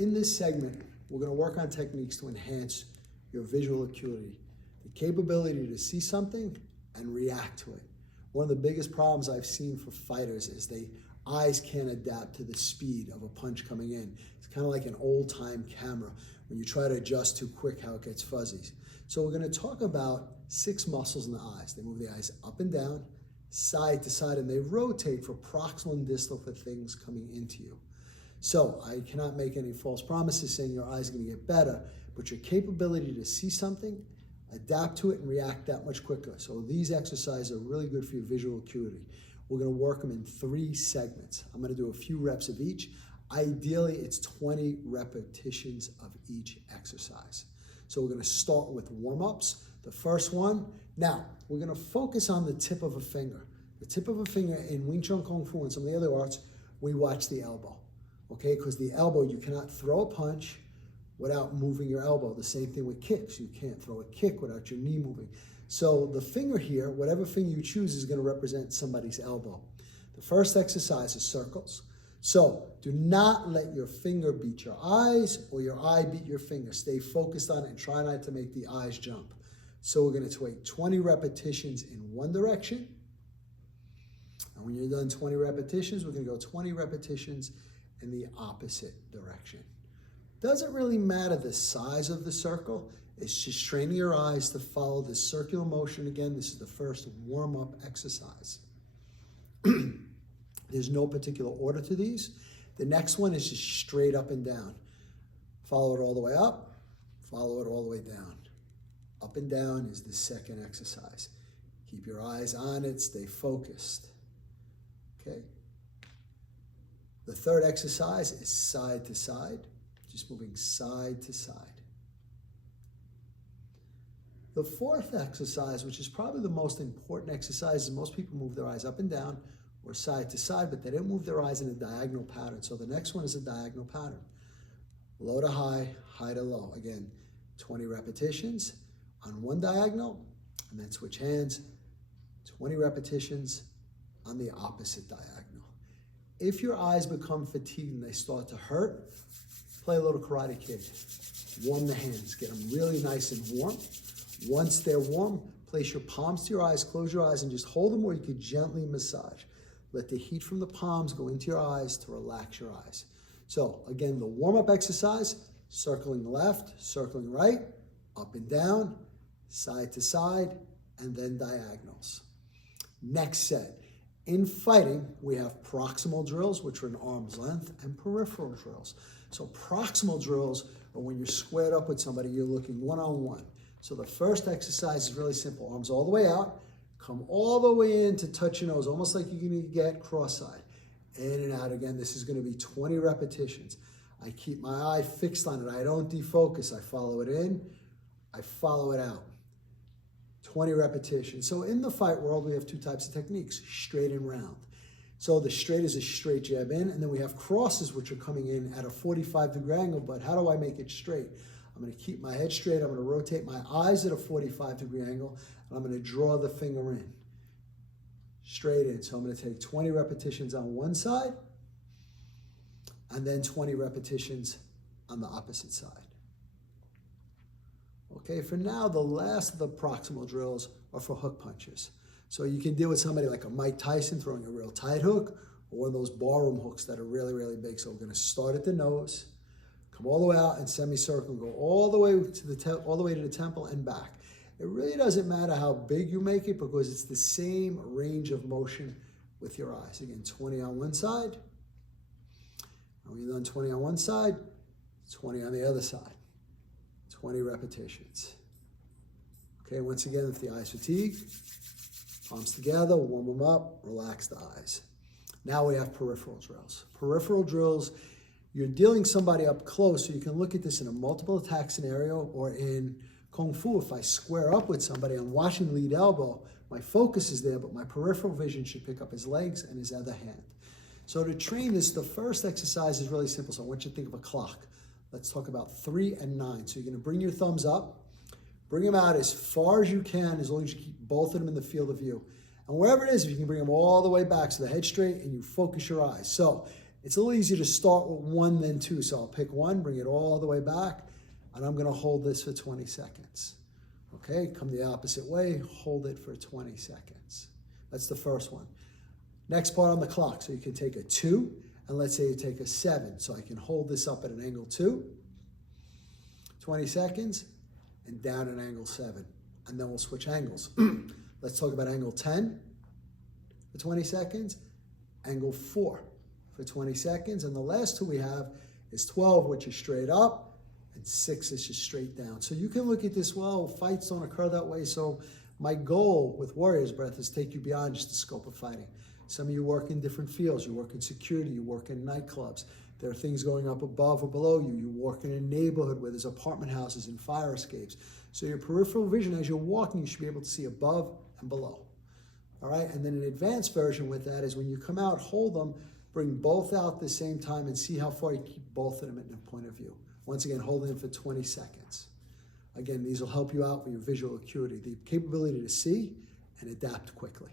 In this segment, we're going to work on techniques to enhance your visual acuity, the capability to see something and react to it. One of the biggest problems I've seen for fighters is eyes can't adapt to the speed of a punch coming in. It's kind of like an old-time camera. When you try to adjust too quick, how it gets fuzzy. So we're going to talk about 6 muscles in the eyes. They move the eyes up and down, side to side, and they rotate for proximal and distal for things coming into you. So I cannot make any false promises saying your eyes are going to get better, but your capability to see something, adapt to it, and react that much quicker. So these exercises are really good for your visual acuity. We're going to work them in 3 segments. I'm going to do a few reps of each. Ideally, it's 20 repetitions of each exercise. So we're going to start with warm-ups. The first one, now we're going to focus on the tip of a finger. The tip of a finger in Wing Chun Kung Fu and some of the other arts, we watch the elbow. Okay, because the elbow, you cannot throw a punch without moving your elbow. The same thing with kicks. You can't throw a kick without your knee moving. So the finger here, whatever finger you choose, is going to represent somebody's elbow. The first exercise is circles. So do not let your finger beat your eyes or your eye beat your finger. Stay focused on it and try not to make the eyes jump. So we're going to take 20 repetitions in one direction. And when you're done 20 repetitions, we're going to go 20 repetitions in the opposite direction. Doesn't really matter the size of the circle. It's just training your eyes to follow the circular motion. Again, this is the first warm-up exercise. There's no particular order to these. The next one is just straight up and down. Follow it all the way up, follow it all the way down. Up and down is the second exercise. Keep your eyes on it, stay focused. Okay? The third exercise is side to side, just moving side to side. The fourth exercise, which is probably the most important exercise, is most people move their eyes up and down or side to side, but they don't move their eyes in a diagonal pattern. So the next one is a diagonal pattern. Low to high, high to low. Again, 20 repetitions on one diagonal, and then switch hands, 20 repetitions on the opposite diagonal. If your eyes become fatigued and they start to hurt, play a little Karate Kid. Warm the hands, get them really nice and warm. Once they're warm, place your palms to your eyes, close your eyes, and just hold them, or you could gently massage. Let the heat from the palms go into your eyes to relax your eyes. So again, the warm-up exercise, circling left, circling right, up and down, side to side, and then diagonals. Next set. In fighting, we have proximal drills, which are an arm's length, and peripheral drills. So proximal drills are when you're squared up with somebody, you're looking one-on-one. So the first exercise is really simple. Arms all the way out, come all the way in to touch your nose, almost like you're going to get cross-eyed. In and out again. This is going to be 20 repetitions. I keep my eye fixed on it. I don't defocus. I follow it in, I follow it out. 20 repetitions. So in the fight world, we have 2 types of techniques, straight and round. So the straight is a straight jab in, and then we have crosses, which are coming in at a 45-degree angle, but how do I make it straight? I'm going to keep my head straight, I'm going to rotate my eyes at a 45-degree angle, and I'm going to draw the finger in. Straight in. So I'm going to take 20 repetitions on one side, and then 20 repetitions on the opposite side. Okay, for now, the last of the proximal drills are for hook punches. So you can deal with somebody like a Mike Tyson throwing a real tight hook, or one of those ballroom hooks that are really, really big. So we're going to start at the nose, come all the way out and semicircle, and go all the way to the temple and back. It really doesn't matter how big you make it because it's the same range of motion with your eyes. Again, 20 on one side. And when you're done 20 on one side, 20 on the other side. 20 repetitions. Okay, once again, if the eye's fatigued, palms together, warm them up, relax the eyes. Now we have peripheral drills. Peripheral drills, you're dealing somebody up close, so you can look at this in a multiple attack scenario, or in Kung Fu, if I square up with somebody, I'm watching lead elbow, my focus is there, but my peripheral vision should pick up his legs and his other hand. So to train this, the first exercise is really simple, so I want you to think of a clock. Let's talk about 3 and 9. So you're going to bring your thumbs up, bring them out as far as you can, as long as you keep both of them in the field of view. And wherever it is, if you can bring them all the way back, so the head straight, and you focus your eyes. So It's a little easier to start with 1 than 2. So I'll pick 1, bring it all the way back, and I'm gonna hold this for 20 seconds. Okay, come the opposite way, hold it for 20 seconds. That's the first one. Next part on the clock, so you can take a 2, and let's say you take a 7. So I can hold this up at an angle 2, 20 seconds, and down at angle 7. And then we'll switch angles. Let's talk about angle 10 for 20 seconds, angle 4 for 20 seconds, and the last two we have is 12, which is straight up, and 6 is just straight down. So you can look at this, well, fights don't occur that way, so my goal with Warrior's Breath is take you beyond just the scope of fighting. Some of you work in different fields. You work in security, you work in nightclubs. There are things going up above or below you. You work in a neighborhood where there's apartment houses and fire escapes. So your peripheral vision as you're walking, you should be able to see above and below. All right, and then an advanced version with that is when you come out, hold them, bring both out at the same time and see how far you keep both of them in the point of view. Once again, holding them for 20 seconds. Again, these will help you out with your visual acuity, the capability to see and adapt quickly.